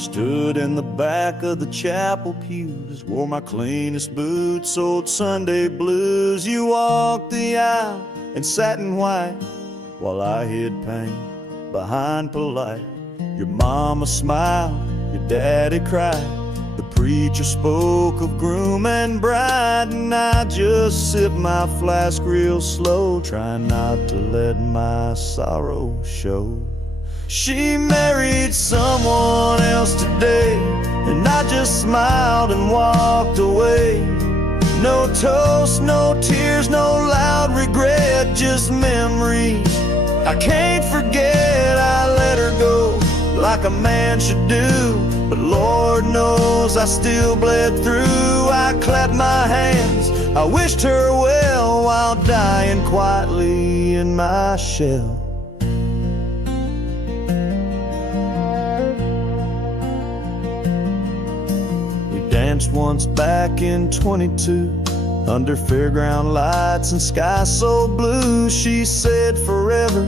Stood in the back of the chapel pews, wore my cleanest boots, old Sunday blues. You walked the aisle in satin white, while I hid pain behind polite. Your mama smiled, your daddy cried. The preacher spoke of groom and bride, and I just sipped my flask real slow, trying not to let my sorrow show. She married someone else today, and I just smiled and walked away. No toast, no tears, no loud regret, just memories I can't forget. I let her go like a man should do, but Lord knows I still bled through. I clapped my hands, I wished her well, while dying quietly in my shell. Danced once back in 22, under fairground lights and sky so blue. She said forever,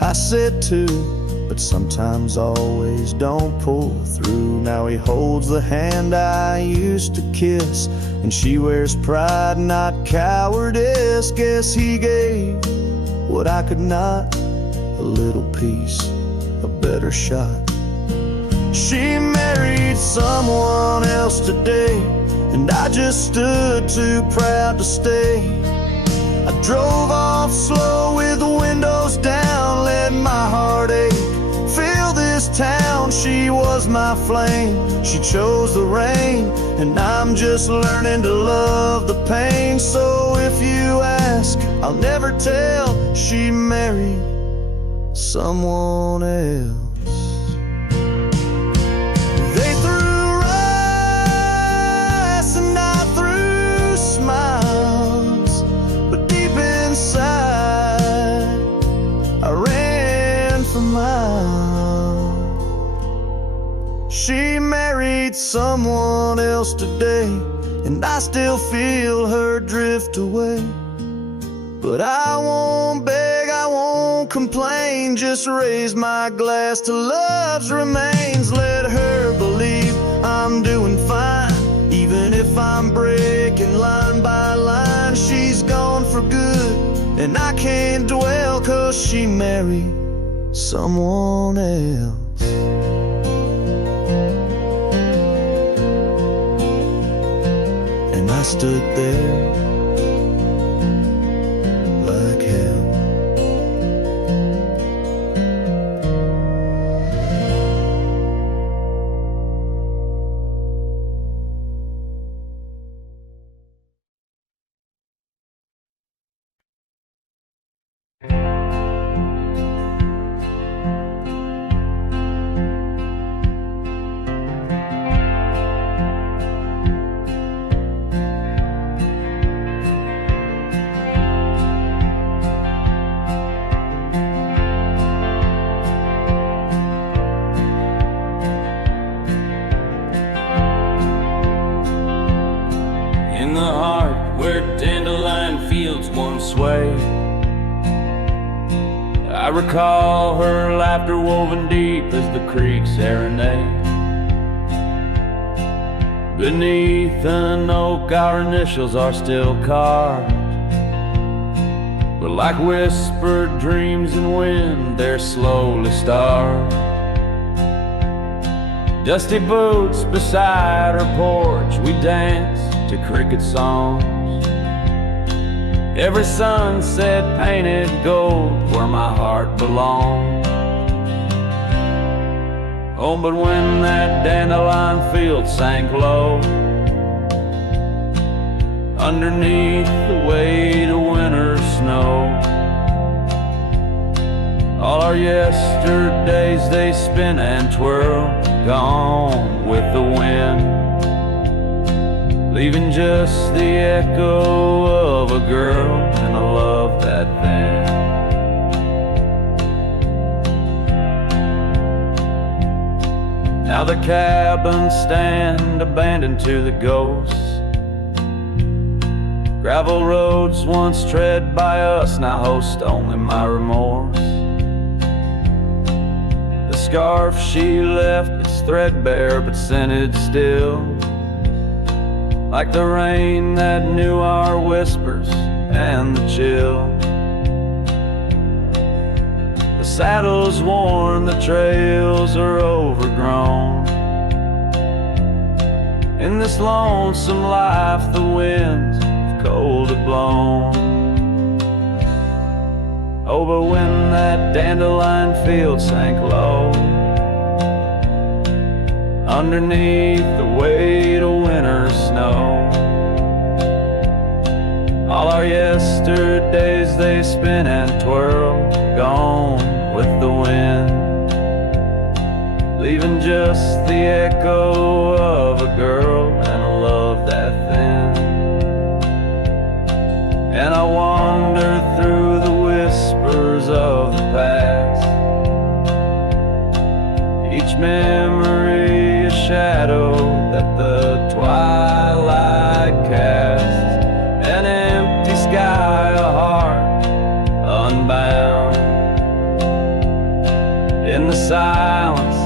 I said too, but sometimes always don't pull through. Now he holds the hand I used to kiss, and she wears pride, not cowardice. Guess he gave what I could not, a little piece, a better shot. She married someone else today, and I just stood too proud to stay. I drove off slow with the windows down, let my heart ache fill this town. She was my flame, she chose the rain, and I'm just learning to love the pain. So if you ask, I'll never tell. She married someone else. She married someone else today, and I still feel her drift away. But I won't beg, I won't complain, just raise my glass to love's remains. Let her believe I'm doing fine, even if I'm breaking line by line. She's gone for good, and I can't dwell, 'cause she married someone else. I stood there like hell. I recall her laughter woven deep as the creek serenade. Beneath an oak our initials are still carved, but like whispered dreams in wind they're slowly starved. Dusty boots beside her porch, we dance to cricket songs. Every sunset painted gold where my heart belonged. Oh, but when that dandelion field sank low, underneath the weight of winter snow, all our yesterdays they spin and twirl, gone with the wind, leaving just the echo of a girl and a love that thin. Now the cabins stand abandoned to the ghosts. Gravel roads once tread by us now host only my remorse. The scarf she left, it's threadbare but scented still, like the rain that knew our whispers and the chill. The saddle's worn, the trails are overgrown. In this lonesome life the winds have cold have blown. Oh, but when that dandelion field sank low, underneath the weight of winter snow, all our yesterdays they spin and twirl, gone with the wind, leaving just the echo of a girl and a love that thin. And I wander through the whispers of the past, each memory a shadow that the twilight casts, an empty sky, a heart unbound. In the silence,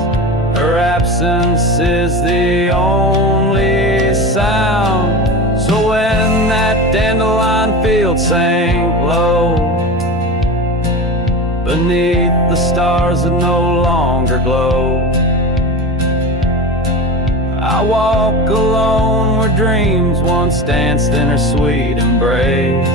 her absence is the only sound. So when that dandelion field sank low, beneath the stars that no longer glow, I walk alone where dreams once danced in her sweet embrace,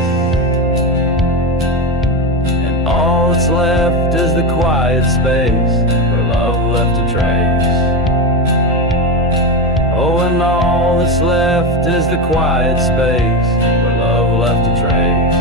and all that's left is the quiet space where love left a trace. Oh, and all that's left is the quiet space where love left a trace.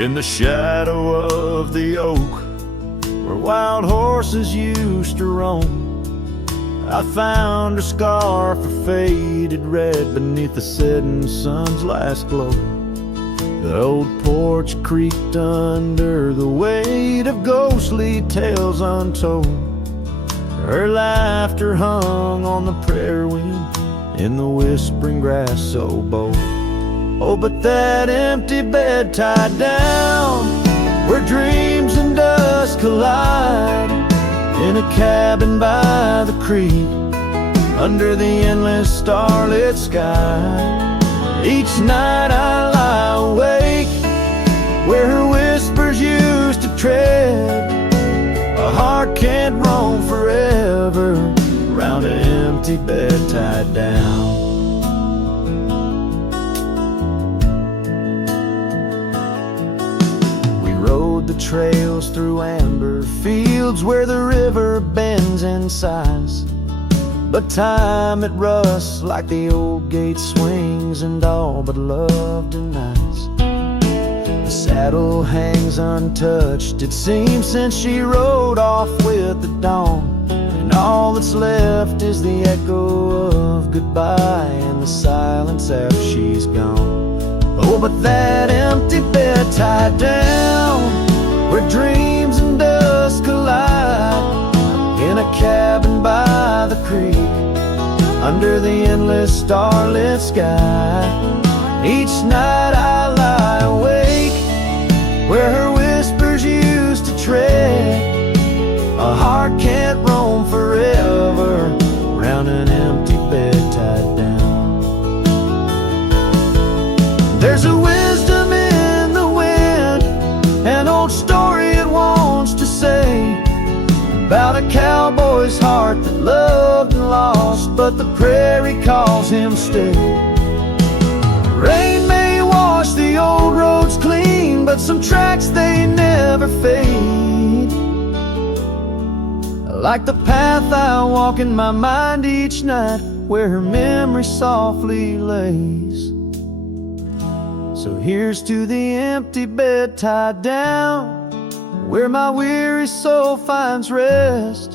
In the shadow of the oak, where wild horses used to roam, I found a scarf of faded red beneath the setting sun's last glow. The old porch creaked under the weight of ghostly tales untold. Her laughter hung on the prairie wind in the whispering grass so bold. Oh, but that empty bed tied down, where dreams and dust collide, in a cabin by the creek, under the endless starlit sky. Each night I lie awake, where her whispers used to tread. A heart can't roam forever around an empty bed tied down. The trails through amber fields where the river bends and sighs, but time it rusts like the old gate swings and all but love denies. The saddle hangs untouched, it seems, since she rode off with the dawn, and all that's left is the echo of goodbye and the silence after she's gone. Oh, but that empty bed tied down, where dreams and dust collide, in a cabin by the creek, under the endless starlit sky. Each night I lie awake, where her whispers used to tread. A heart can't roam forever round an empty bed tied down. There's a wisdom in the wind, an old story it wants to say, about a cowboy's heart that loved and lost, but the prairie calls him stay. Rain may wash the old roads clean, but some tracks they never fade, like the path I walk in my mind each night, where her memory softly lays. So here's to the empty bed tied down, where my weary soul finds rest,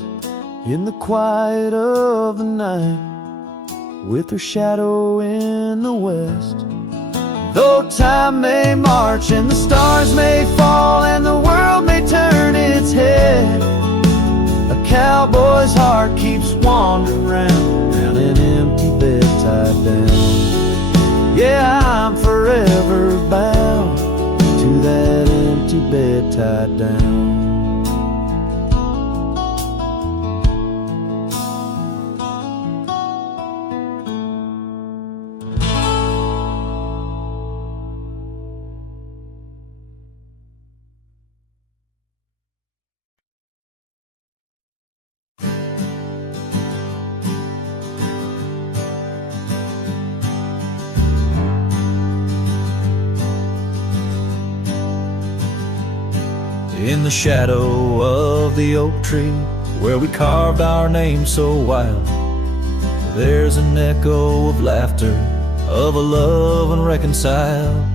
in the quiet of the night, with her shadow in the west. Though time may march and the stars may fall and the world may turn its head, a cowboy's heart keeps wandering round an empty bed tied down. Yeah, I'm forever bound to that empty bed tied down. In the shadow of the oak tree, where we carved our name so wild, there's an echo of laughter, of a love unreconciled.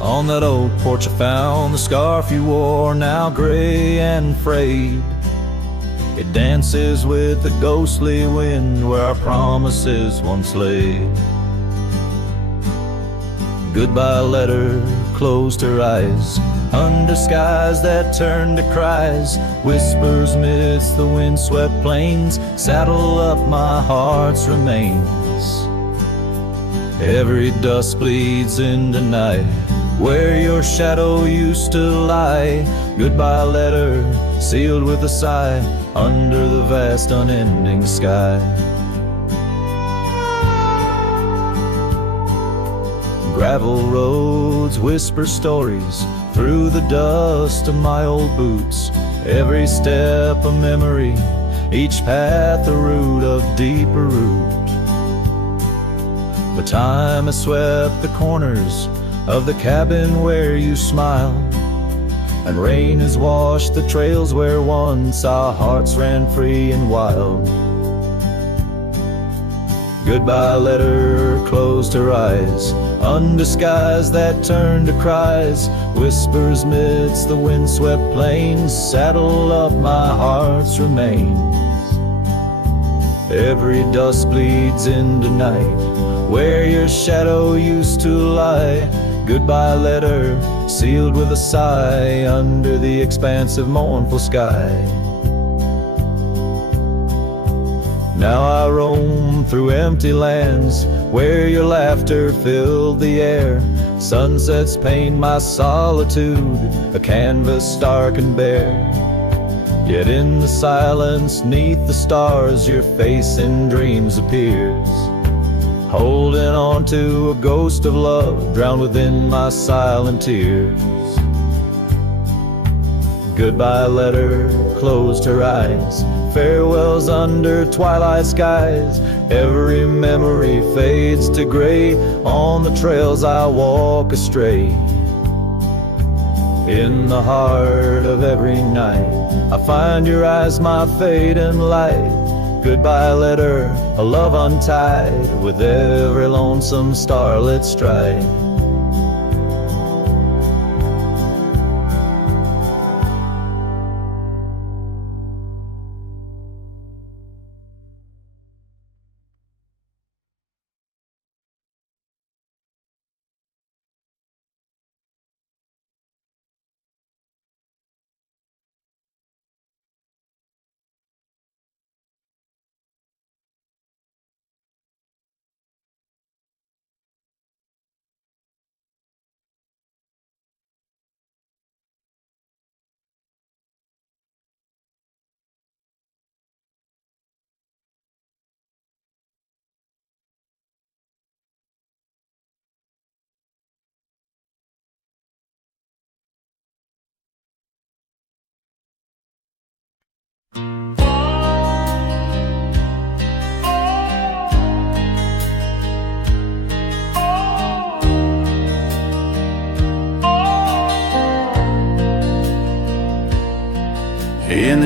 On that old porch I found the scarf you wore, now gray and frayed. It dances with the ghostly wind where our promises once lay. Goodbye letter closed her eyes, under skies that turned to cries, whispers midst the windswept plains, saddle up my heart's remains. Every dust bleeds into night, where your shadow used to lie. Goodbye letter sealed with a sigh, under the vast unending sky. Gravel roads whisper stories through the dust of my old boots, every step a memory, each path a root of deeper root. But time has swept the corners of the cabin where you smiled, and rain has washed the trails where once our hearts ran free and wild. Goodbye letter closed her eyes, under skies that turned to cries, whispers midst the windswept plains, saddle up my heart's remains. Every dust bleeds into night, where your shadow used to lie. Goodbye letter sealed with a sigh, under the expansive mournful sky. Now I roam through empty lands, where your laughter filled the air. Sunsets paint my solitude, a canvas stark and bare. Yet in the silence, neath the stars, your face in dreams appears, holding on to a ghost of love, drowned within my silent tears. Goodbye letter closed her eyes, farewells under twilight skies. Every memory fades to gray, on the trails I walk astray. In the heart of every night, I find your eyes, my fate and light. Goodbye letter, a love untied, with every lonesome starlit stride.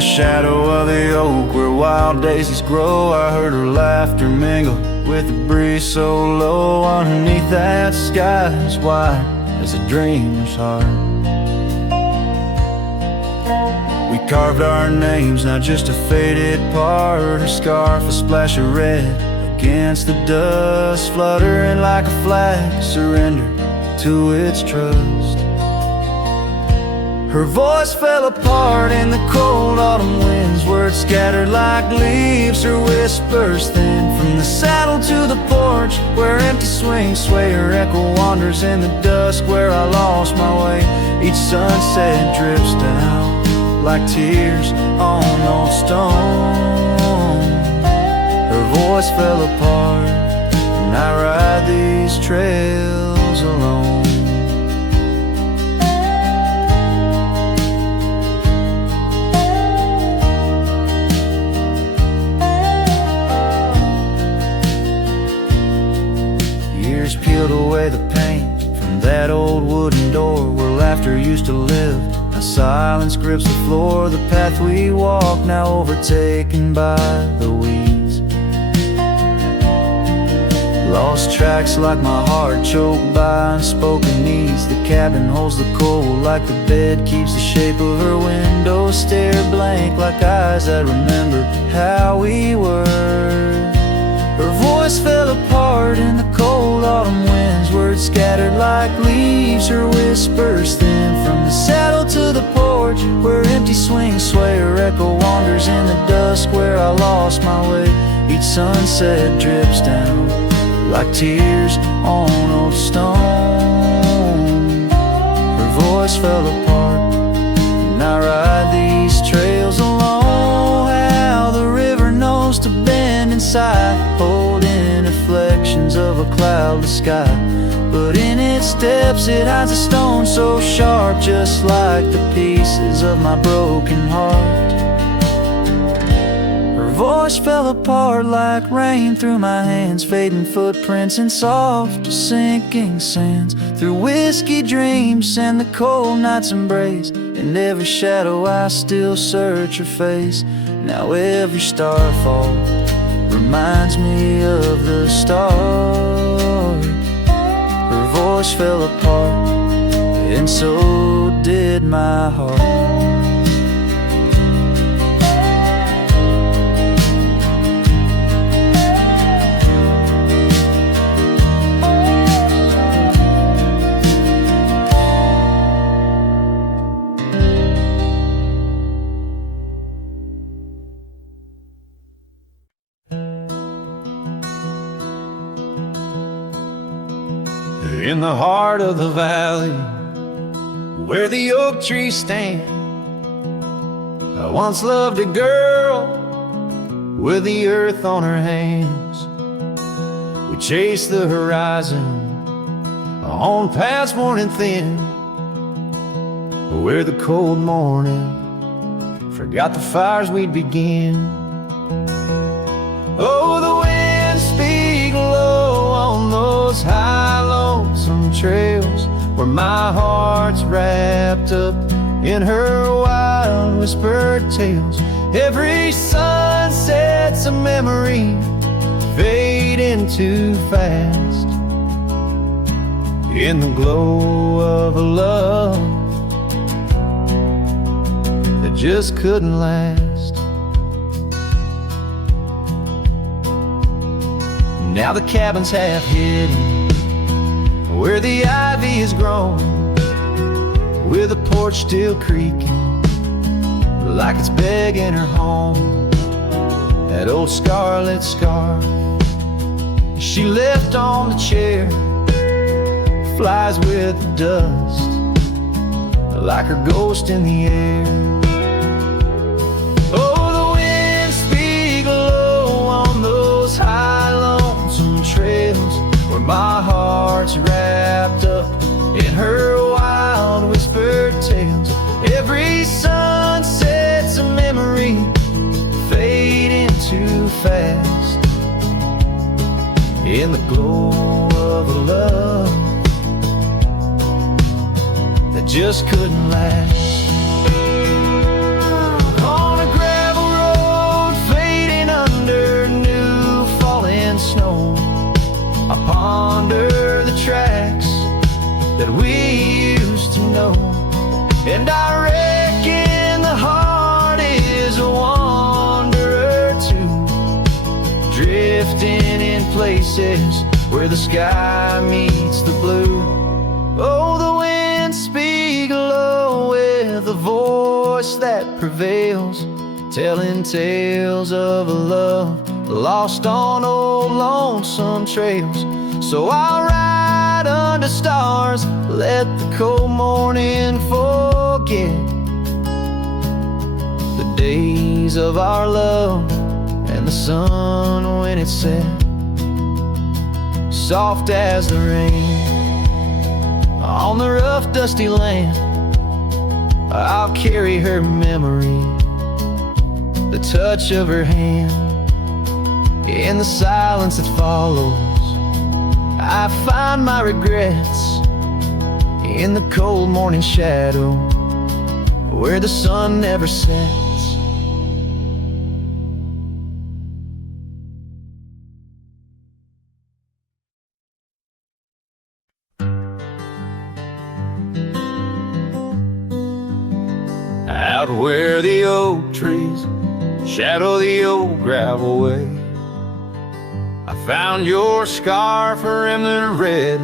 shadow of the oak where wild daisies grow, I heard her laughter mingle with the breeze so low. Underneath that sky as wide as a dreamer's heart, we carved our names, not just a faded part. Her scarf, a splash of red against the dust, fluttering like a flag, surrender to its trust. Her voice fell apart in the cold autumn winds, words scattered like leaves, her whispers thin. From the saddle to the porch, where empty swings sway, her echo wanders in the dusk where I lost my way. Each sunset drips down like tears on old stone. Her voice fell apart, and I ride these trails alone. Years peeled away the paint from that old wooden door where laughter used to live. Now silence grips the floor, the path we walk now overtaken by the weeds. Lost tracks like my heart choked by unspoken needs. The cabin holds the cold like the bed keeps the shape of her window. Stare blank like eyes that remember how we were. Her voice fell apart in the cold autumn winds, words scattered like leaves, her whispers thin. From the saddle to the porch, where empty swings sway, her echo wanders in the dusk where I lost my way. Each sunset drips down like tears on old stone. Her voice fell apart, and I ride these trails alone. How the river knows to bend inside, holding reflections of a cloudless sky. But in its steps it hides a stone so sharp, just like the pieces of my broken heart. Her voice fell apart like rain through my hands, fading footprints in soft sinking sands. Through whiskey dreams and the cold night's embrace, in every shadow I still search her face. Now every starfall reminds me of the start. Her voice fell apart, and so did my heart. In the heart of the valley, where the oak trees stand, I once loved a girl with the earth on her hands. We chased the horizon on paths worn and thin, where the cold morning forgot the fires we'd begin. Oh, the winds speak low on those high lonesome trails, where my heart's wrapped up in her wild whispered tales. Every sunset's a memory fading too fast, in the glow of a love that just couldn't last. Now the cabin's half hidden where the ivy has grown, with the porch still creaking like it's begging her home. That old scarlet scarf she left on the chair flies with the dust like her ghost in the air. Oh, the winds speak low on those high lonesome trails, where my heart's wrapped up in her wild whispered tales. Every sunset's a memory fading too fast, in the glow of a love that just couldn't last. On a that we used to know. And I reckon the heart is a wanderer too, drifting in places where the sky meets the blue. Oh, the winds speak low with a voice that prevails, telling tales of a love lost on old lonesome trails. So I'll ride under stars, let the cold morning forget the days of our love and the sun when it set, soft as the rain on the rough dusty land. I'll carry her memory, the touch of her hand. In the silence that follows, I find my regrets in the cold morning shadow where the sun never sets. Out where the oak trees shadow the old gravel way, I found your scarf rimmed red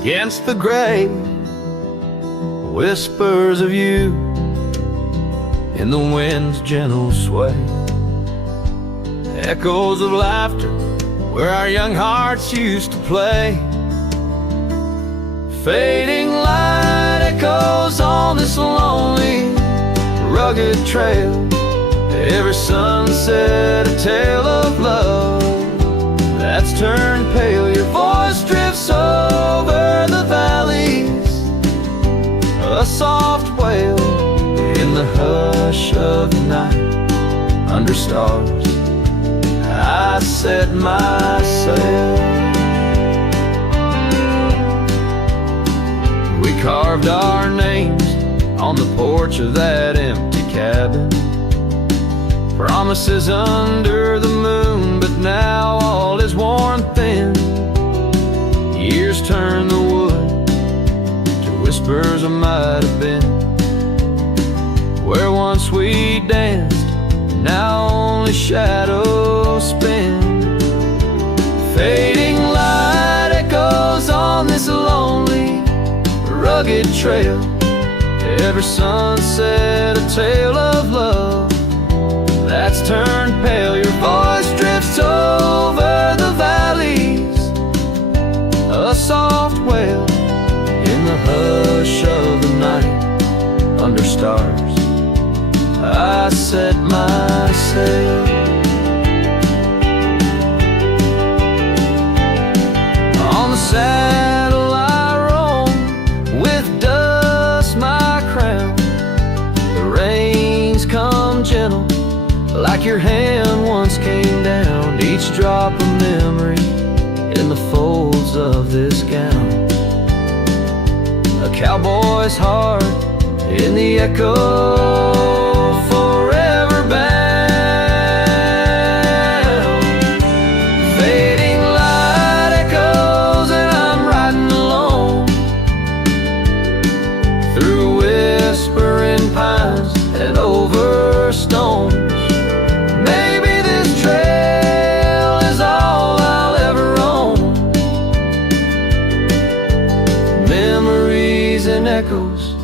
against the gray. Whispers of you in the wind's gentle sway, echoes of laughter where our young hearts used to play. Fading light echoes on this lonely, rugged trail. Every sunset a tale of love that's turned pale. Your voice drifts over the valleys, a soft wail in the hush of the night. Under stars I set my sail. We carved our names on the porch of that empty cabin, promises under the moon, but now all is worn thin. Years turn the wood to whispers of might have been. Where once we danced, now only shadows spin. Fading light echoes on this lonely, rugged trail. Every sunset a tale of love that's turned pale. Your voice drifts over the valleys, a soft wail in the hush of the night. Under stars I set my sail. On the saddle I roam, with dust my crown. The rains come gentle, like your hand once came down. Each drop of memory in the folds of this gown. A cowboy's heart in the echo, forever bound. Fading light echoes and I'm riding alone through whispering pines and over stones. Maybe this trail is all I'll ever own. Memories and echoes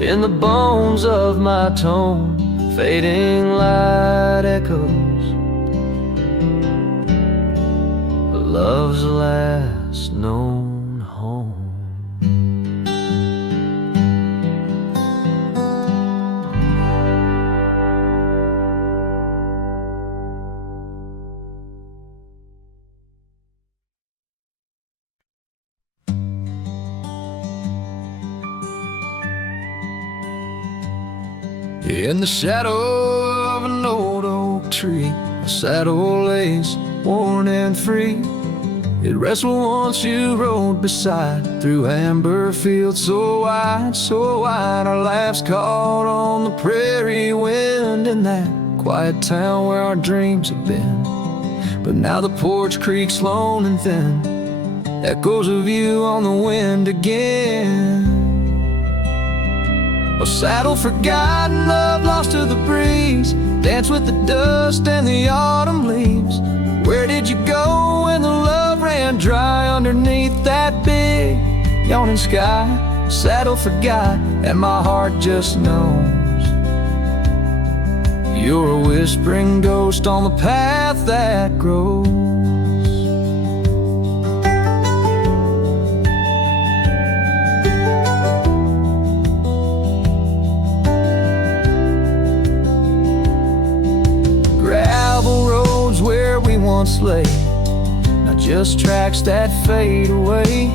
in the bones of my tone. Fading light echoes, love's last known home. In the shadow of an old oak tree, a sad old lace, worn and free. It rests once you rode beside, through amber fields so wide. Our laughs caught on the prairie wind in that quiet town where our dreams have been. But now the porch creaks lone and thin, echoes of you on the wind again. Oh, saddle forgotten, love lost to the breeze, dance with the dust and the autumn leaves. Where did you go when the love ran dry underneath that big yawning sky? Saddle forgot, and my heart just knows you're a whispering ghost on the path that grows. Gravel roads where we once lay, not just tracks that fade away.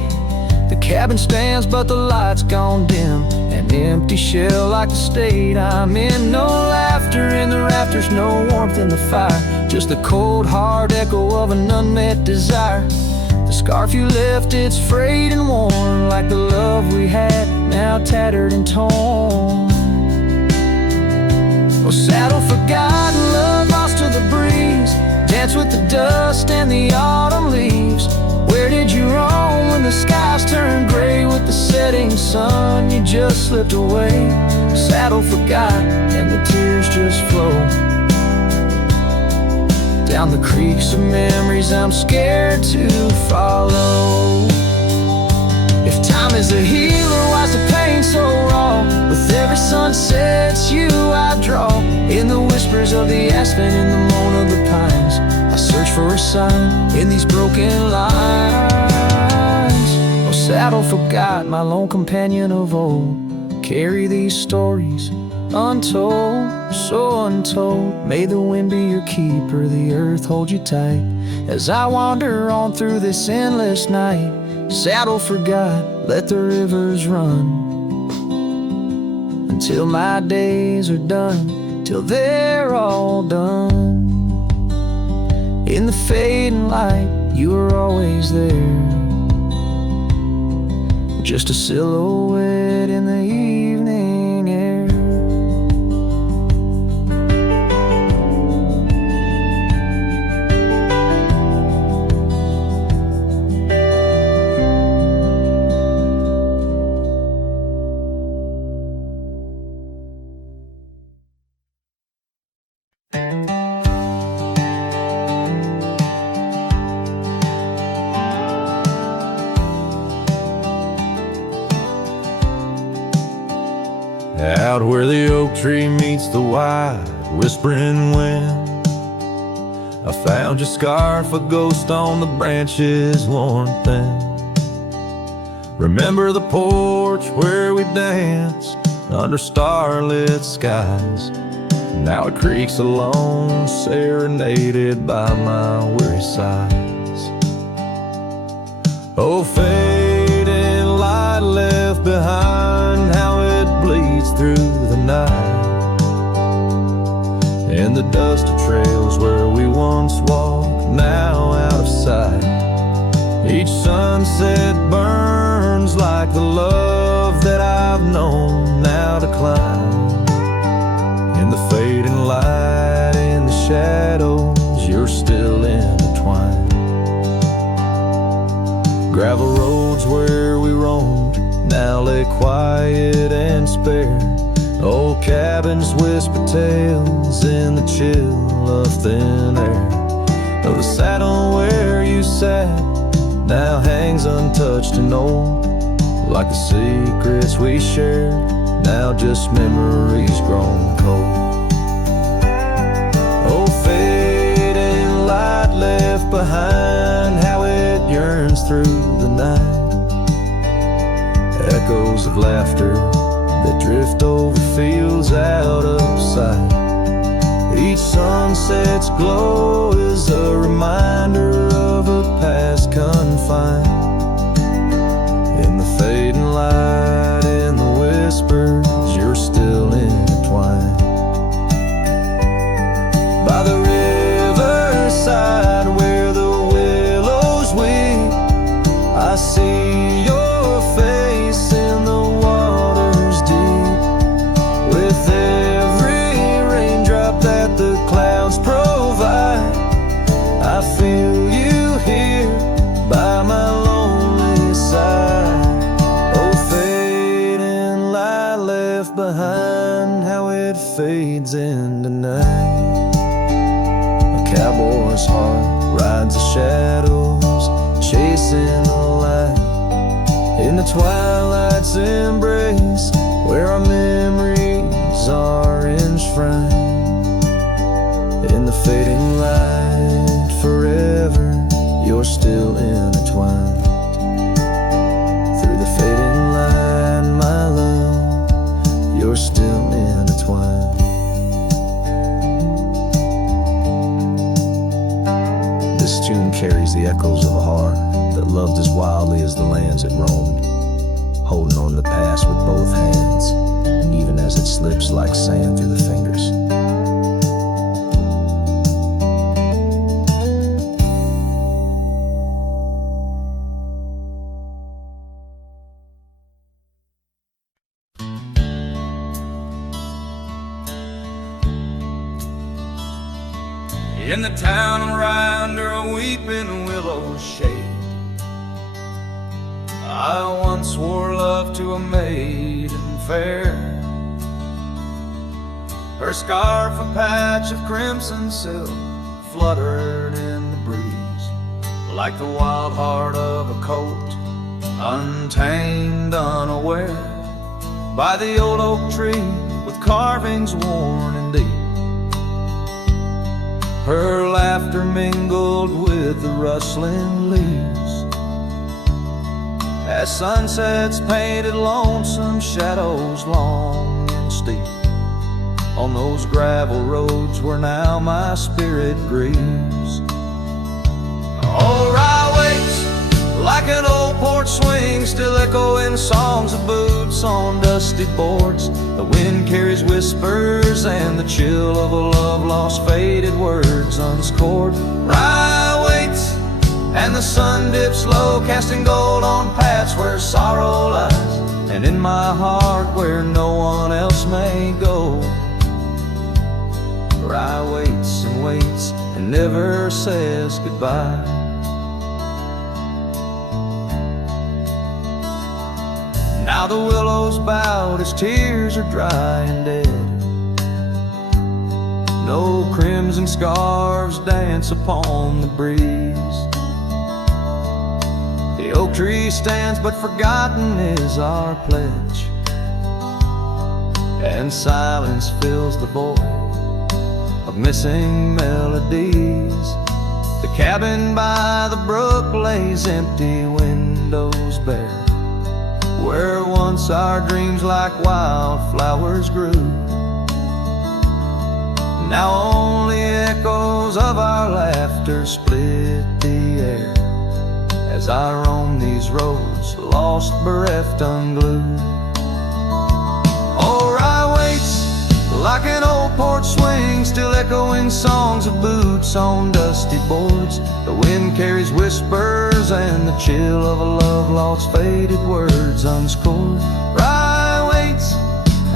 The cabin stands but the light's gone dim, an empty shell like the state I'm in. No laughter in the rafters, no warmth in the fire, just the cold hard echo of an unmet desire. The scarf you left, it's frayed and worn, like the love we had, now tattered and torn. Oh, saddle forgotten, love lost to the breeze, dance with the dust and the autumn leaves. Where did you roam when the skies turned gray with the setting sun? You just slipped away. Saddle forgot, and the tears just flow down the creeks of memories I'm scared to follow. If time is a healer, why's the pain so raw? With every sunset, it's you I draw. In the whispers of the aspen, in the moan of the pines, I search for a sign in these broken lines. Oh, saddle forgot, my lone companion of old, carry these stories untold, so untold. May the wind be your keeper, the earth hold you tight, as I wander on through this endless night. Saddle forgot, let the rivers run until my days are done, till they're all done. In the fading light, you were always there, just a silhouette in the evening air. Out where the oak tree meets the wide whispering wind, I found your scarf, a ghost on the branches worn thin. Remember the porch where we danced under starlit skies? Now it creaks alone, serenaded by my weary sighs. Oh, fading light left behind, how it bleeds through the night, and the dusty trails where we once walked, now out of sight. Each sunset burns like the love that I've known, now decline. In the fading light, in the shadows, you're still intertwined. Gravel roads where we roamed now lay quiet and spare. Old cabins whisper tales in the chill of thin air. Though the saddle where you sat now hangs untouched and old, like the secrets we shared, now just memories grown cold. Oh, fading light left behind, how it yearns through the night. Echoes of laughter that drift over fields out of sight. Each sunset's glow is a reminder of a past confined. In the fading light, in the whispers, you're still intertwined. By the riverside where the willows weep, I see your face in the waters deep. With every raindrop that the clouds provide, I feel his heart rides the shadows, chasing the light. In the twilight's embrace, where our memories are enshrined. In the fading light forever, you're still intertwined. Through the fading light, my love, you're still intertwined. This tune carries the echoes of a heart that loved as wildly as the lands it roamed, holding on to the past with both hands, even as it slips like sand through the fingers. In the town around her a weeping willow shade, I once swore love to a maiden fair. Her scarf a patch of crimson silk fluttered in the breeze, like the wild heart of a colt, untamed, unaware, by the old oak tree with carvings worn and deep. Her laughter mingled with the rustling leaves, as sunsets painted lonesome shadows long and steep, on those gravel roads where now my spirit grieves. Oh, Rye waits like an old porch swing, still echoing songs of boots on dusty boards. The wind carries whispers and the chill of a love lost, faded words unscored. Rye waits and the sun dips low, casting gold on paths where sorrow lies, and in my heart where no one else may go. Rye waits and never says goodbye. Now the willows bowed as tears are dry and dead. No crimson scarves dance upon the breeze. The oak tree stands, but forgotten is our pledge, and silence fills the void of missing melodies. The cabin by the brook lays empty, windows bare, where once our dreams like wildflowers grew. Now only echoes of our laughter split the air, as I roam these roads, lost, bereft, unglued. Oh, Rye waits like an old porch swing, still echoing songs of boots on dusty boards. The wind carries whispers and the chill of a love lost, faded words unscored. Rye waits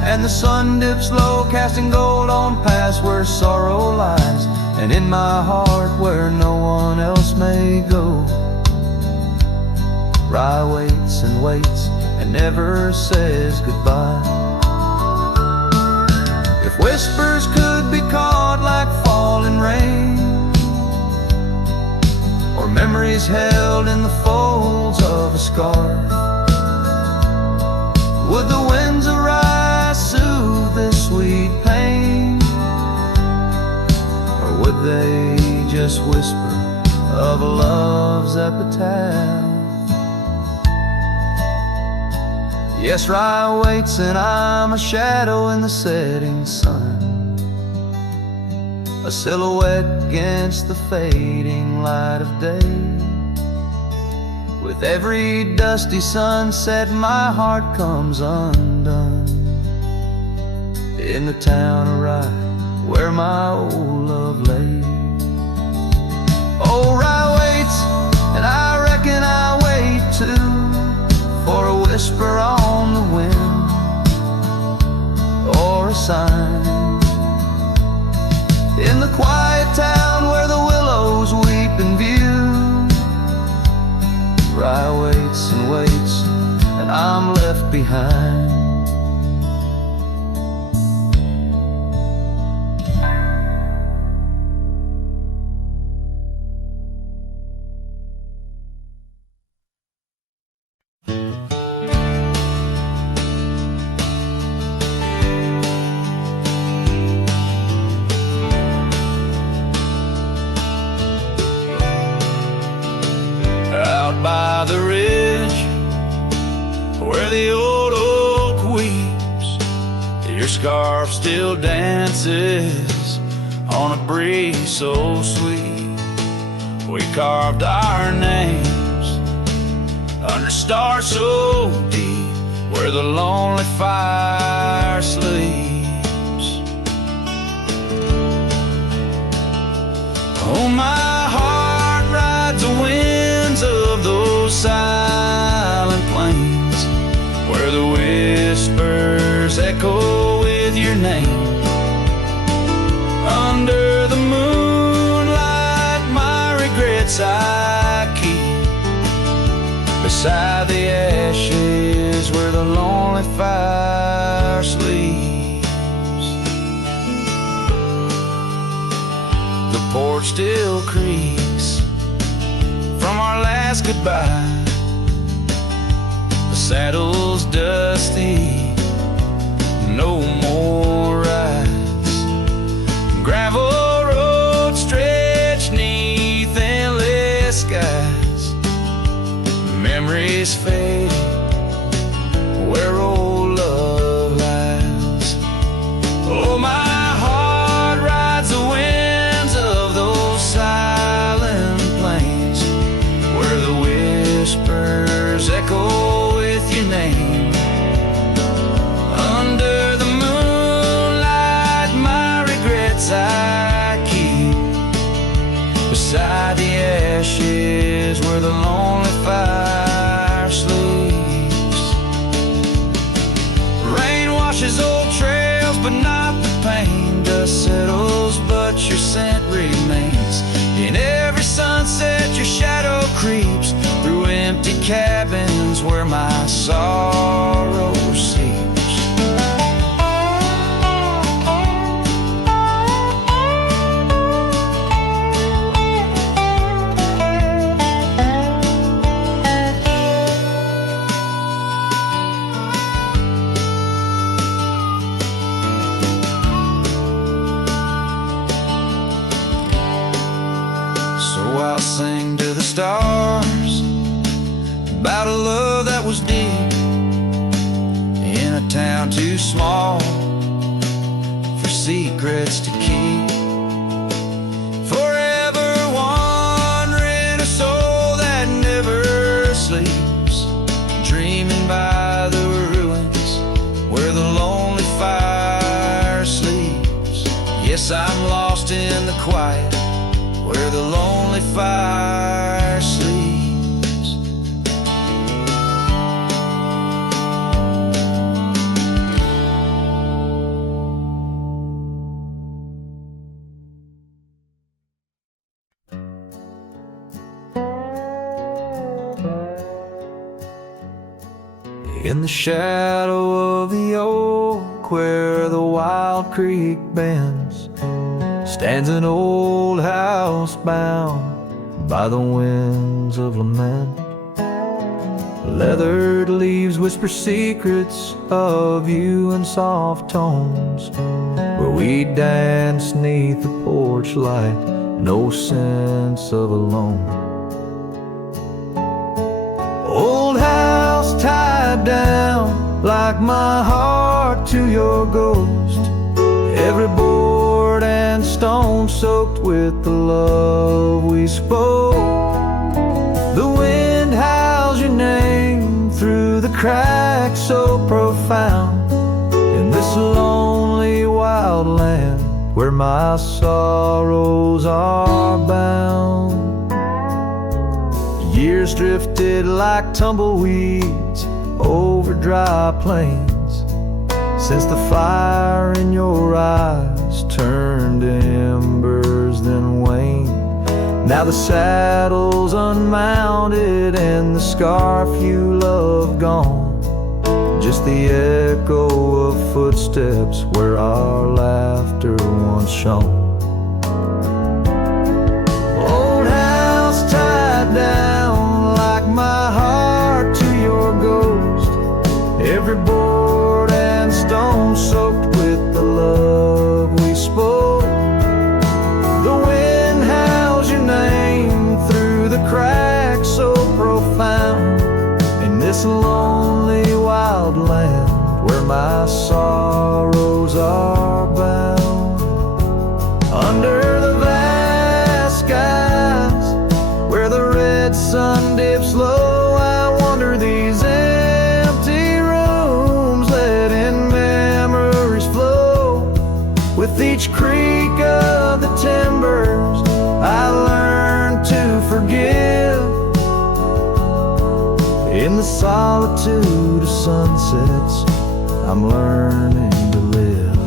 and the sun dips low, casting gold on paths where sorrow lies, and in my heart where no one else may go. Rye waits and never says goodbye. If whispers could be caught like falling rain, or memories held in the folds of a scarf, would the winds arise soothe this sweet pain, or would they just whisper of a love's epitaph? Yes, Rye waits and I'm a shadow in the setting sun, a silhouette against the fading light of day. With every dusty sunset my heart comes undone, in the town of Rye where my old love lay. Oh, Rye waits and I reckon I'll wait too, for a whisper on the wind, or a sign in the quiet town where the willows weep in view. Rye waits and I'm left behind. the old oak weeps, your scarf still dances on a breeze so sweet. We carved our names under stars so deep, where the lonely fire sleeps. Oh, my heart rides the winds of those silent plains, where the whispers echo with your name. Under the moonlight, my regrets I keep beside the ashes where the lonely fire sleeps. The porch still creaks from our last goodbye. The saddle's dusty, no more rides. Gravel roads stretch neath endless skies. Memories fade where old love lies. Oh, my heart rides the winds of those silent plains, where the whispers echo with your name. Under the moonlight, my regrets I keep beside the ashes where the lonely fire sleeps. Rain washes old trails, but not the pain. Dust settles, but your scent remains. In every sunset, your shadow creeps through empty cabins where my sorrow seeps. I'll sing to the stars about a love that was deep in a town too small for secrets to keep. Forever wandering, a soul that never sleeps, dreaming by the ruins where the lonely fire sleeps. Yes, I'm lost in the quiet where the lonely fire sleeps. In the shadow of the oak where the wild creek bends stands an old house bound by the winds of lament. Leathered leaves whisper secrets of you in soft tones, where we dance neath the porch light, no sense of alone. Old house tied down like my heart to your ghost, every board and stone soaked with the love we spoke. The wind howls your name through the cracks so profound in this lonely wild land where my sorrows are bound. Years drifted like tumbleweeds over dry plains since the fire in your eyes turned to embers then waned. Now the saddle's unmounted and the scarf you love gone, just the echo of footsteps where our laughter once shone. Old house tied down like my heart to your ghost, every board and stone soaked with the love we spoke. The wind howls your name through the cracks so profound in this lonely wild my sorrows are bound. Under the vast skies, where the red sun dips low, I wander these empty rooms, letting memories flow. With each creak of the timbers, I learn to forgive. In the solitude of sunsets, I'm learning to live.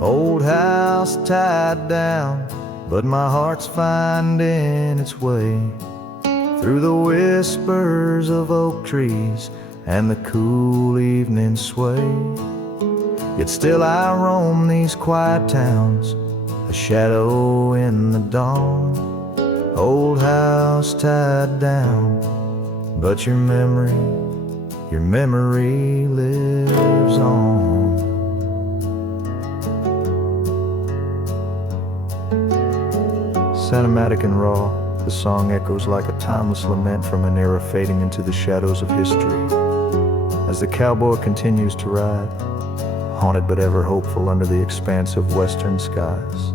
Old house tied down, but my heart's finding its way through the whispers of oak trees and the cool evening sway. Yet still I roam these quiet towns, a shadow in the dawn. Old house tied down, but your memory lives on. Cinematic and raw, the song echoes like a timeless lament from an era fading into the shadows of history. As the cowboy continues to ride, haunted but ever hopeful under the expanse of western skies.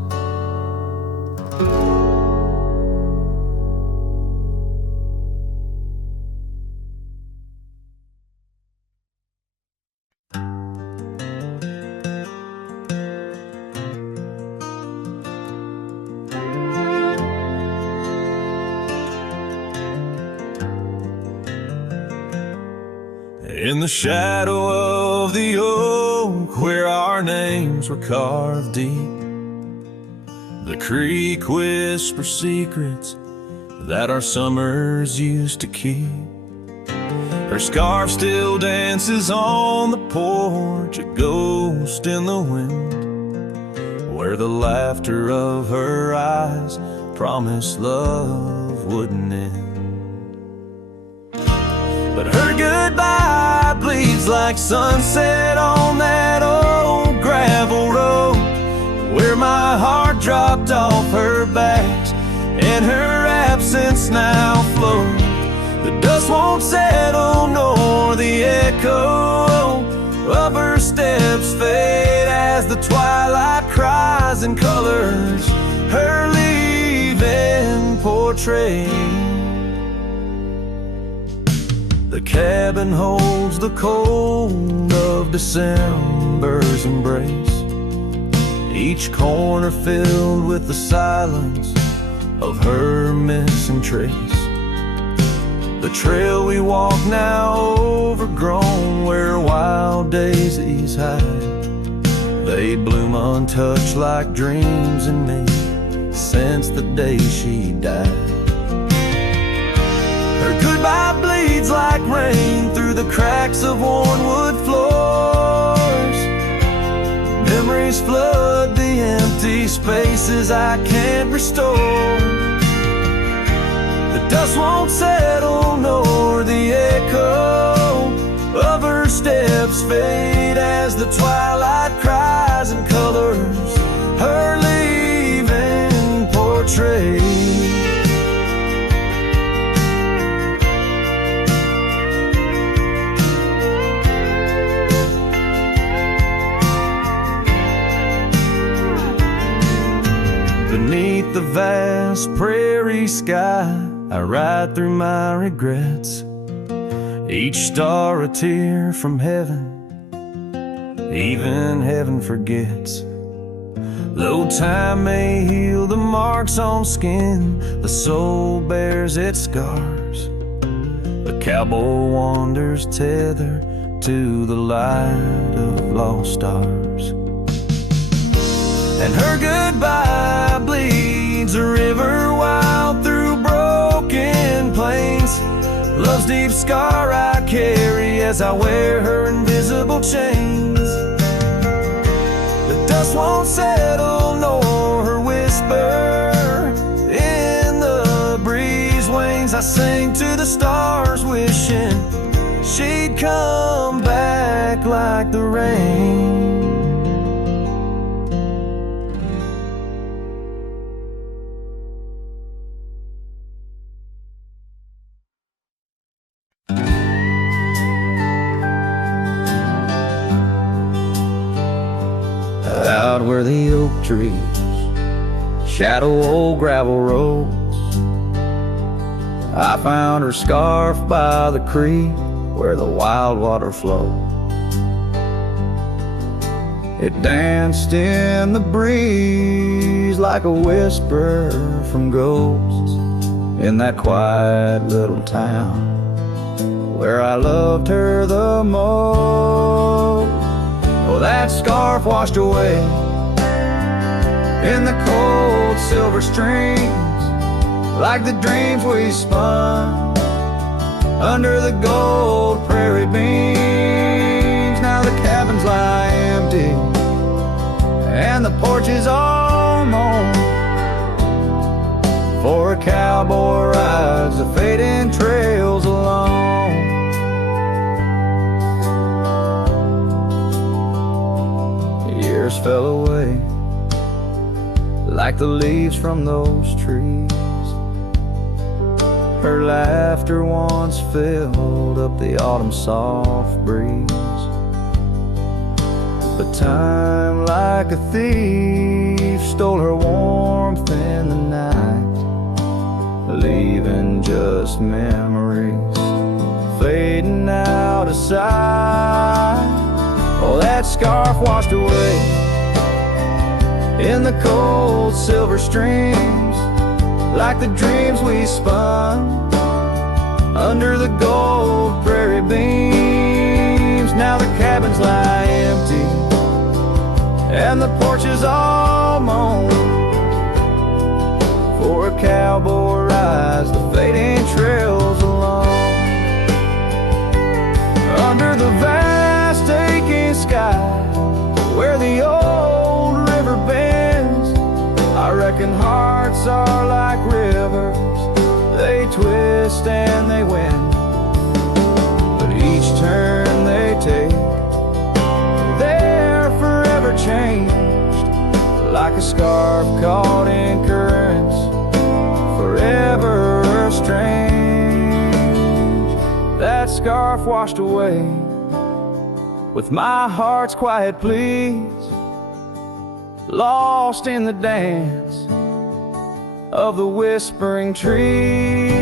In the shadow of the oak, where our names were carved deep, the creek whispers secrets that our summers used to keep. Her scarf still dances on the porch, a ghost in the wind, where the laughter of her eyes promised love wouldn't end. But her goodbye bleeds like sunset on that old gravel road, where my heart dropped off her back and her absence now flows. The dust won't settle nor the echo of her steps fade as the twilight cries and colors her leaving portrait. The cabin holds the cold of December's embrace, each corner filled with the silence of her missing trace. The trail we walk now overgrown, where wild daisies hide, they bloom untouched like dreams in me since the day she died. Her goodbye bleeds like rain through the cracks of worn wood floors. Memories flood the empty spaces I can't restore. The dust won't settle nor the echo of her steps fade as the twilight cries and colors her leaving portrait. Beneath the vast prairie sky, I ride through my regrets, each star a tear from heaven, even heaven forgets. Though time may heal the marks on skin, the soul bears its scars. The cowboy wanders tethered to the light of lost stars. And her goodbye bleeds a river wild through broken plains, love's deep scar I carry as I wear her invisible chains. The dust won't settle nor her whisper in the breeze wanes. I sing to the stars wishing she'd come back like the rain. where the oak trees shadow old gravel roads. I found her scarf by the creek where the wild water flowed. It danced in the breeze like a whisper from ghosts in that quiet little town where I loved her the most. Oh, that scarf washed away in the cold silver streams like the dreams we spun under the gold prairie beams. Now the cabins lie empty and the porch is all mown, for a cowboy rides the fading trails alone. Years fell away like the leaves from those trees. Her laughter once filled up the autumn soft breeze. But time, like a thief, stole her warmth in the night, leaving just memories fading out of sight. Oh, that scarf washed away in the cold silver streams like the dreams we spun under the gold prairie beams. Now the cabins lie empty and the porch is all mown, for a cowboy rides the fading trails alone. Under the vast aching sky where the old river bends, I reckon hearts are like rivers, they twist and they win. But each turn they take, they're forever changed, like a scarf caught in currents, forever strange. That scarf washed away with my heart's quiet pleas, lost in the dance of the whispering trees.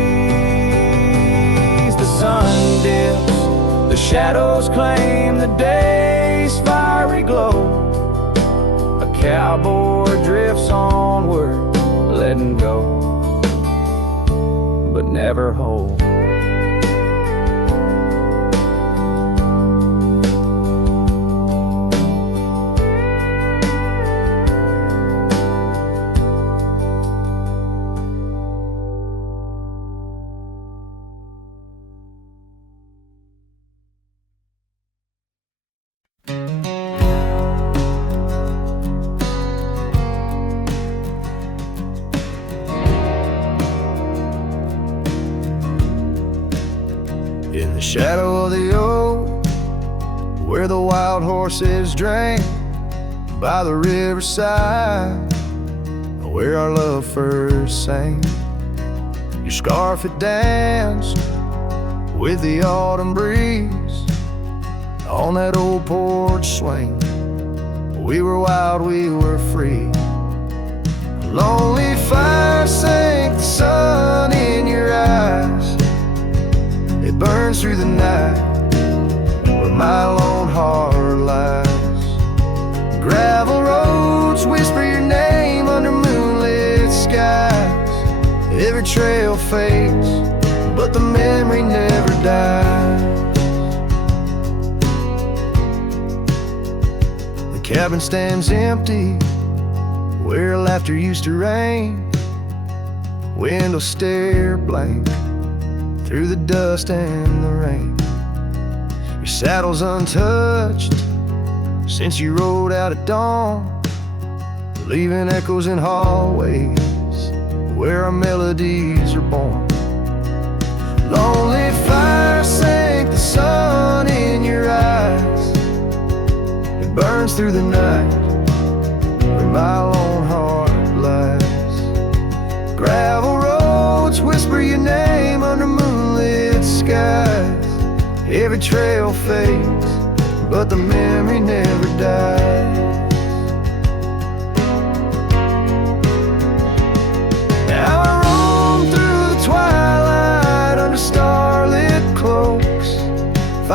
The sun dips, the shadows claim the day's fiery glow. A cowboy drifts onward, letting go, but never hold. In the shadow of the oak, where the wild horses drank, by the riverside, where our love first sang. Your scarf had danced with the autumn breeze on that old porch swing. We were wild, we were free. A lonely fire sank the sun in your eyes. It burns through the night where my lone heart lies. Gravel roads whisper your name under moonlit skies. Every trail fades, but the memory never dies. The cabin stands empty where laughter used to rain. Windows stare blank through the dust and the rain. Your saddle's untouched since you rode out at dawn, leaving echoes in hallways where our melodies are born. Lonely fire sank the sun in your eyes. It burns through the night where my lone heart lies. Gravel roads whisper your name under moonlit skies. Every trail fades, but the memory never dies.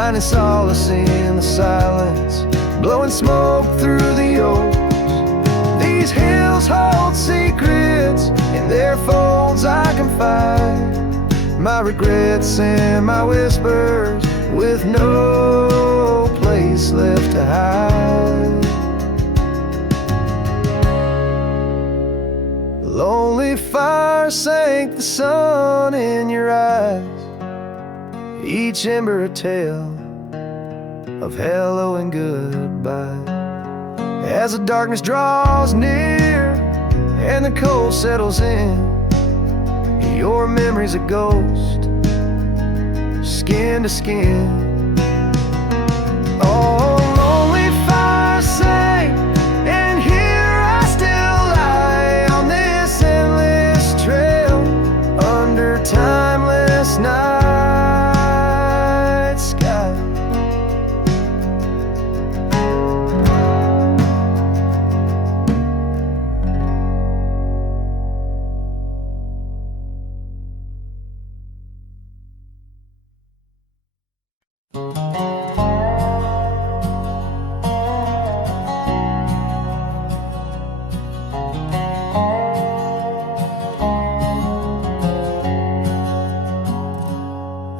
finding solace in the silence, blowing smoke through the oaks. These hills hold secrets, in their folds I confide my regrets and my whispers, with no place left to hide. Lonely fire sank the sun in your eyes, each ember a tale of hello and goodbye. As the darkness draws near and the cold settles in, your memory's a ghost, skin to skin. Oh, lonely fire sank, and here I still lie on this endless trail under timeless night sky.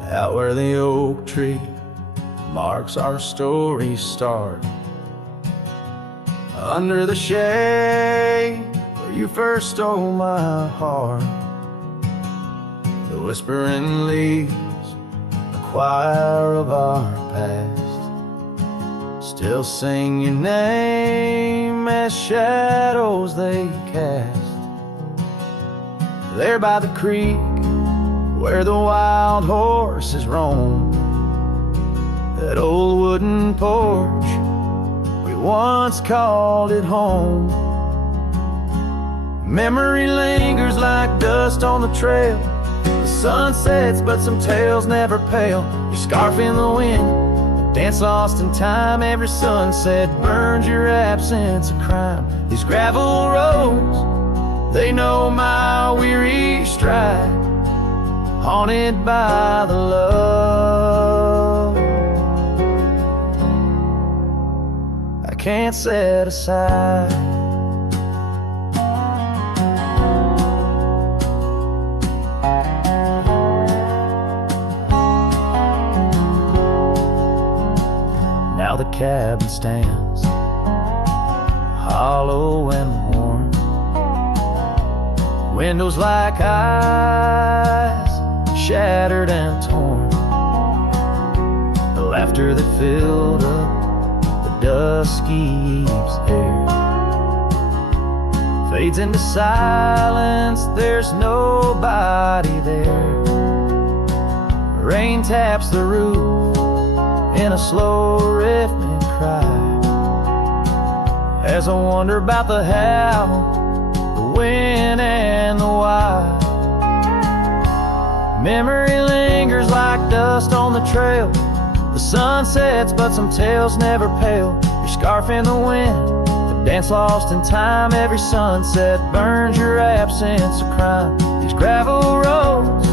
Out where the oak tree marks our story's start, under the shade where you first stole my heart, the whispering leaves, the choir of our past, still sing your name as shadows they cast. There by the creek where the wild horses roam, that old wooden porch, we once called it home. Memory lingers like dust on the trail, the sun sets but some tales never pale. Your scarf in the wind, a dance lost in time, every sunset burns your absence of crime. These gravel roads, they know my weary stride, haunted by the love I can't set aside. Now the cabin stands hollow and warm, windows like eyes shattered and torn. The laughter that filled up the dusky eve's air fades into silence, there's nobody there. Rain taps the roof in a slow rhythmic cry, as I wonder about the how, the when and the why. Memory lingers like dust on the trail, the sun sets but some tales never pale. Your scarf in the wind, the dance lost in time, every sunset burns your absence of crime. These gravel roads,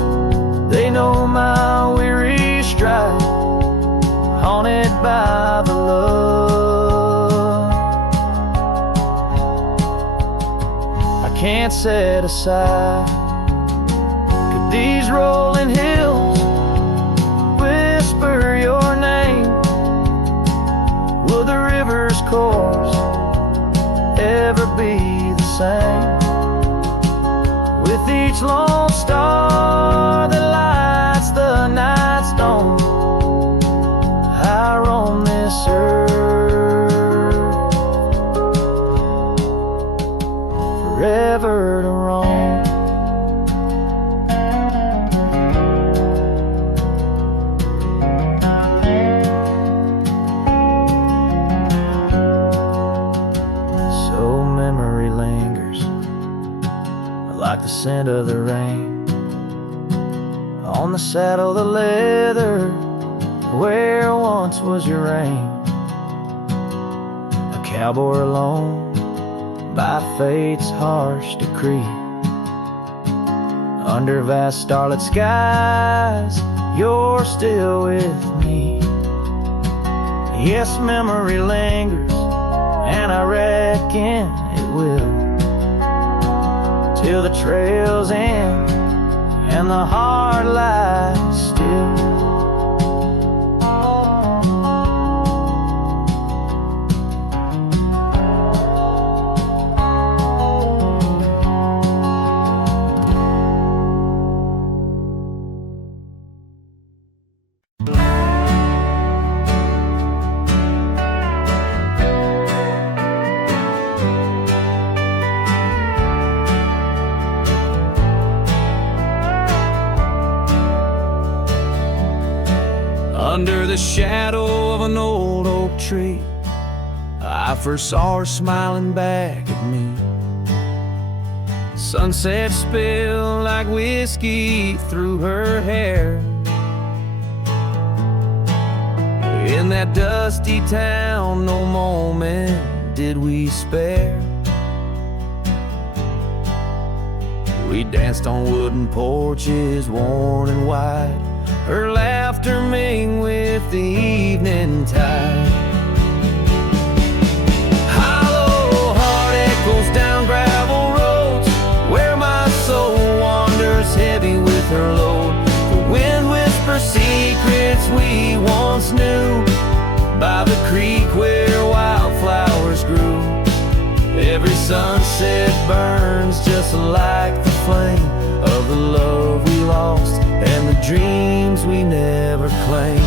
they know my weary stride, haunted by the love I can't set aside. These rolling hills whisper your name, will the river's course ever be the same? With each lone star that lights the night stone, I roam this earth forever to roam. Like the scent of the rain on the saddle, the leather where once was your reign. A cowboy alone by fate's harsh decree, under vast starlit skies, you're still with me. Yes, memory lingers, and I reckon it will, till the trails end and the heart lies still. Under the shadow of an old oak tree, I first saw her smiling back at me. Sunset spilled like whiskey through her hair. In that dusty town, no moment did we spare. We danced on wooden porches, worn and wide, her laughter mingled with the evening tide. Hollow heart echoes down gravel roads, where my soul wanders heavy with her load. The wind whispers secrets we once knew, by the creek where wildflowers grew. Every sunset burns just like the flame of the love we lost and the dreams we never claimed.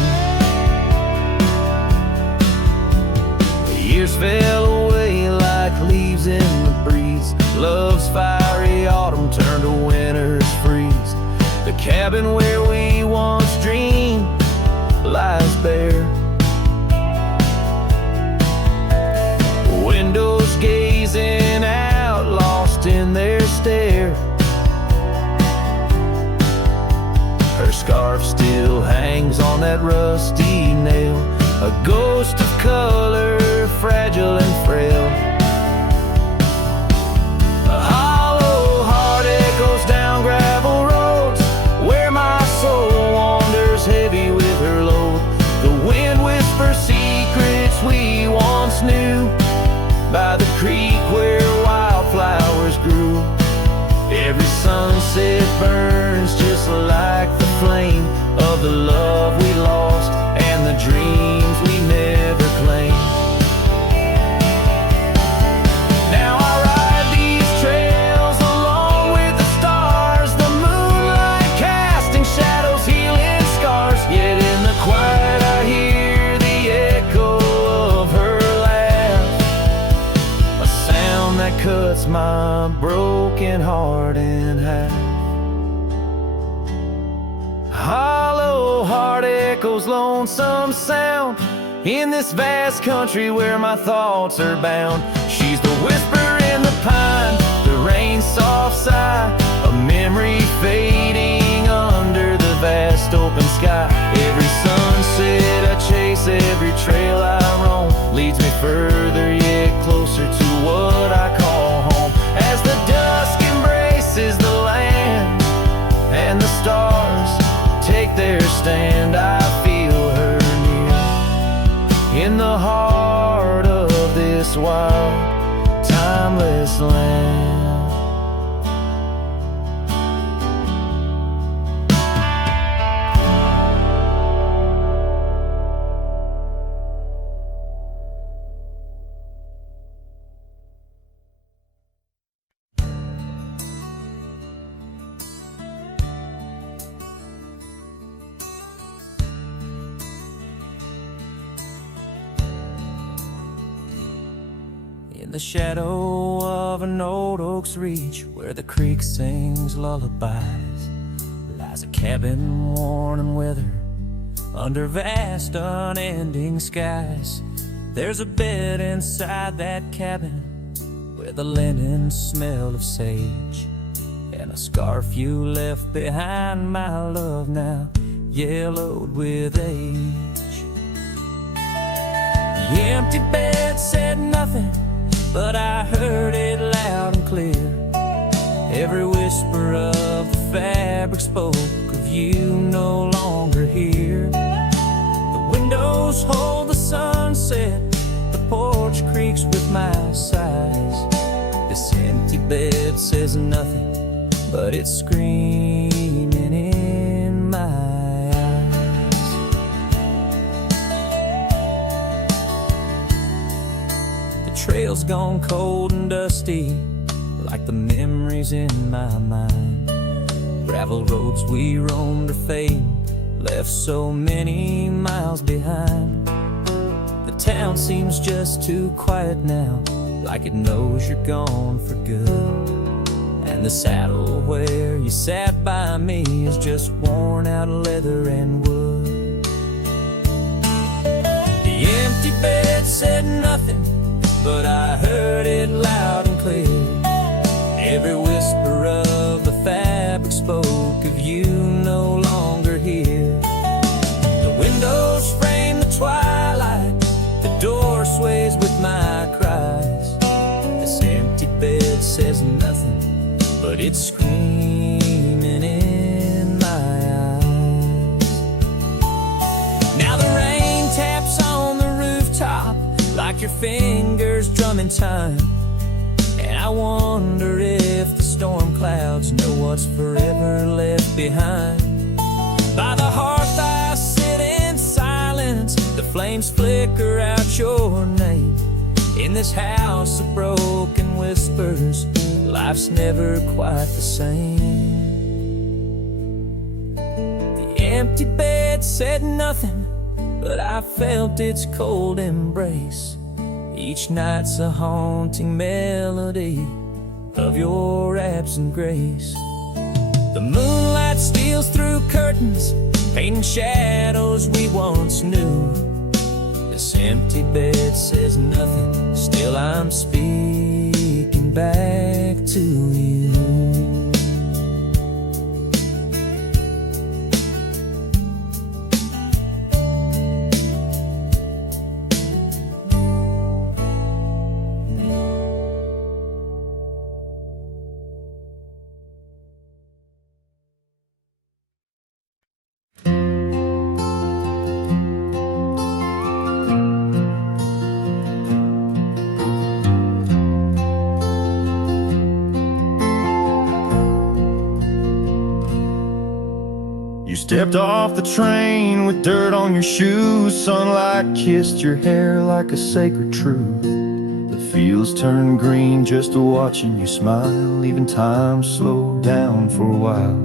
The years fell away like leaves in the breeze. Love's fiery autumn turned to winter's freeze. The cabin where we once dreamed lies bare. Windows gazing out, lost in their stare. Her scarf still hangs on that rusty nail, a ghost of color, fragile and frail. A hollow heart echoes down gravel roads, where my soul wanders heavy with her load. The wind whispers secrets we once knew, by the creek where wildflowers grew. Every sunset burns just like the flame of the love we lost and the dreams we never claimed. Now I ride these trails along with the stars, the moonlight casting shadows, healing scars. Yet in the quiet I hear the echo of her laugh, a sound that cuts my broken heart in half. Hollow heart echoes lonesome sound in this vast country where my thoughts are bound. She's the whisper in the pine, the rain's soft sigh, a memory fading under the vast open sky. Every sunset I chase, every trail I roam, leads me further yet closer to what I call home. As the dusk embraces the land and the stars take their stand, I feel her near in the heart of this wild, timeless land. In the shadow of an old oak's reach, where the creek sings lullabies, lies a cabin worn and withered under vast unending skies. There's a bed inside that cabin with a linen smell of sage, and a scarf you left behind, my love, now yellowed with age. The empty bed said nothing, but I heard it loud and clear. Every whisper of the fabric spoke of you no longer here. The windows hold the sun sunset, the porch creaks with my sighs. This empty bed says nothing, but it's screaming in my eyes. The trail's gone cold and dusty, like the memories in my mind. Gravel roads we roamed are fading, left so many miles behind. The town seems just too quiet now, like it knows you're gone for good. And the saddle where you sat by me is just worn out leather and wood. The empty bed said nothing, but I heard it loud and clear. Every whisper of the fabric spoke of you no longer here. The windows frame the twilight, the door sways with my cries. This empty bed says nothing, but it's screaming in my eyes. Now the rain taps on the rooftop like your fingers drumming time. And I wonder if the storm clouds know what's forever left behind. By the hearth I sit in silence, the flames flicker out your name. In this house of broken whispers, life's never quite the same. The empty bed said nothing, but I felt its cold embrace. Each night's a haunting melody of your absent grace. The moonlight steals through curtains, painting shadows we once knew. This empty bed says nothing, still I'm speaking back to you. Stepped off the train with dirt on your shoes. Sunlight kissed your hair like a sacred truth. The fields turned green just watching you smile. Even time slowed down for a while.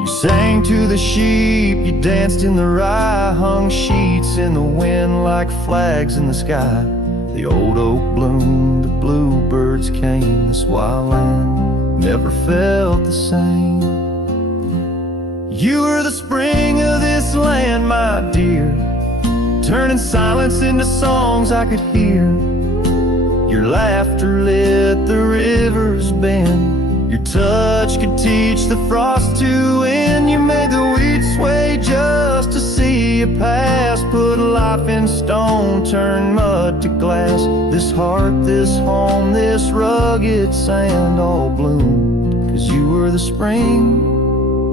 You sang to the sheep, you danced in the rye, hung sheets in the wind like flags in the sky. The old oak bloomed, the bluebirds came. This wild land never felt the same. You were the spring of this land, my dear, turning silence into songs I could hear. Your laughter lit the river's bend. Your touch could teach the frost to end. You made the wheat sway just to see you pass. Put life in stone, turn mud to glass. This heart, this home, this rugged sand all bloomed 'cause you were the spring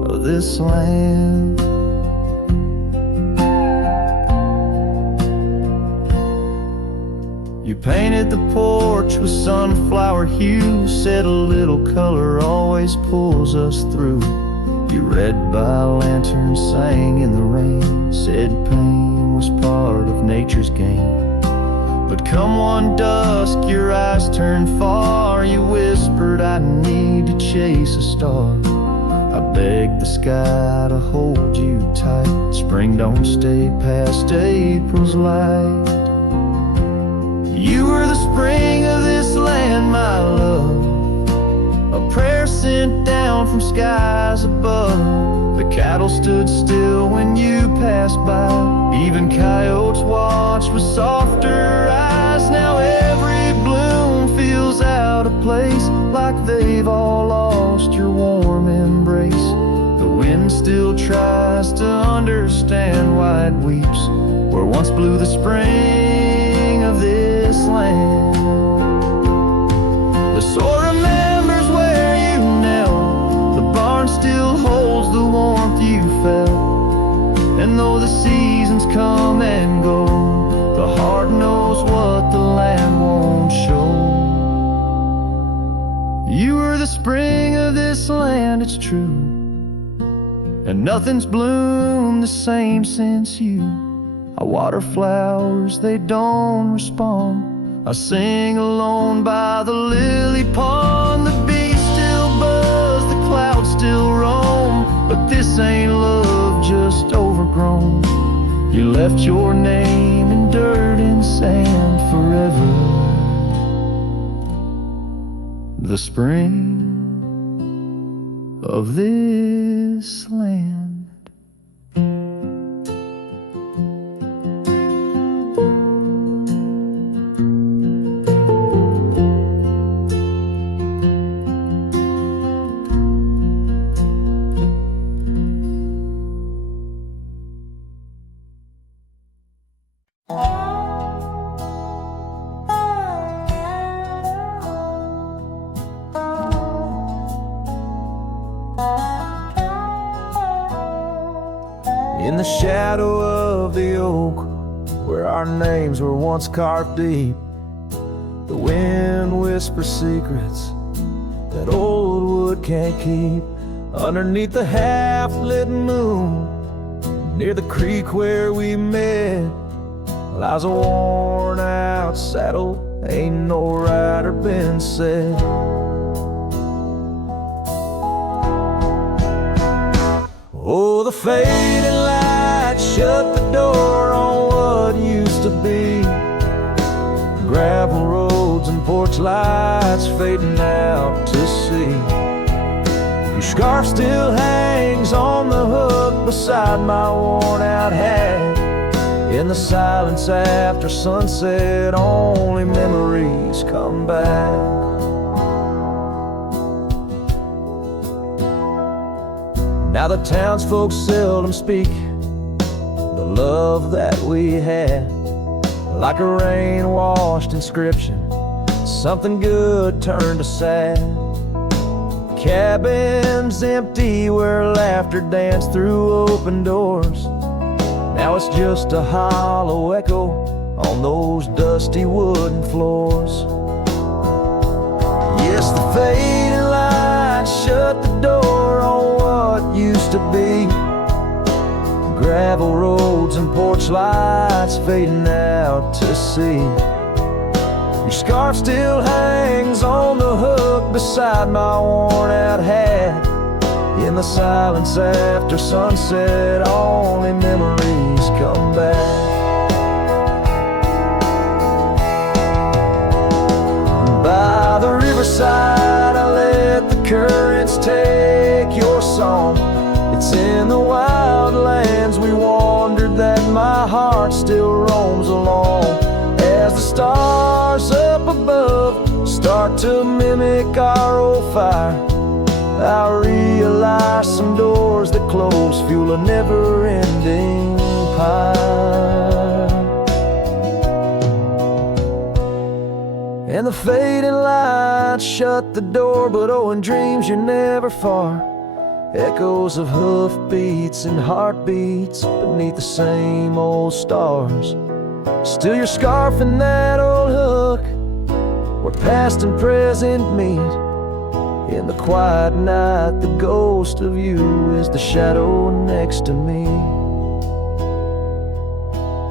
of this land. You painted the porch with sunflower hues, said a little color always pulls us through. You read by lanterns, sang in the rain, said pain was part of nature's game. But come one dusk, your eyes turned far. You whispered, I need to chase a star. I begged the sky to hold you tight. Spring don't stay past April's light. You were the spring of this land, my love, a prayer sent down from skies above. The cattle stood still when you passed by. Even coyotes watched with softer eyes. Now every bloom feels out of place, like they've all lost your warm embrace. The wind still tries to understand why it weeps where once blew the spring of this land. The soil remembers where you knelt. The barn still holds the warmth you felt. And though the seasons come and go, the heart knows what the land won't show. You were the spring of this land, it's true, and nothing's bloomed the same since you. I water flowers, they don't respond. I sing alone by the lily pond. The bees still buzz, the clouds still roam, but this ain't love just overgrown. You left your name in dirt and sand forever. The spring of this land. In the shadow of the oak, where our names were once carved deep, the wind whispers secrets that old wood can't keep. Underneath the half-lit moon, near the creek where we met, lies a worn-out saddle, ain't no rider been said. Oh, the fading light shut the door on what used to be. Gravel roads and porch lights fading out to sea. Your scarf still hangs on the hook beside my worn-out hat. In the silence after sunset, only memories come back. Now the townsfolk seldom speak the love that we had. Like a rain-washed inscription, something good turned to sad. Cabins empty where laughter danced through open doors. Now it's just a hollow echo on those dusty wooden floors. Yes, the fading light shut the door on what used to be. Gravel roads and porch lights fading out to sea. Your scarf still hangs on the hook beside my worn-out hat. In the silence after sunset, only memories come back. By the riverside, I let the currents take your song. It's in the wild lands we wandered that my heart still roams along. As the stars up above start to mimic our old fire, I realize some doors that close fuel a never-ending pyre. And the fading lights shut the door, but oh, in dreams you're never far. Echoes of hoofbeats and heartbeats beneath the same old stars. Still your scarf and that old hook, where past and present meet. In the quiet night, the ghost of you is the shadow next to me.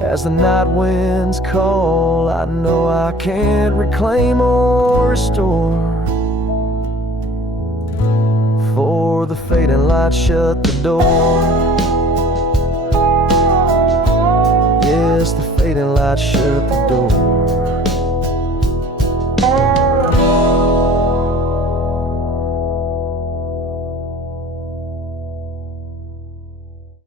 As the night winds call, I know I can't reclaim or restore. For the fading light shut the door. Yes, the fading light shut the door.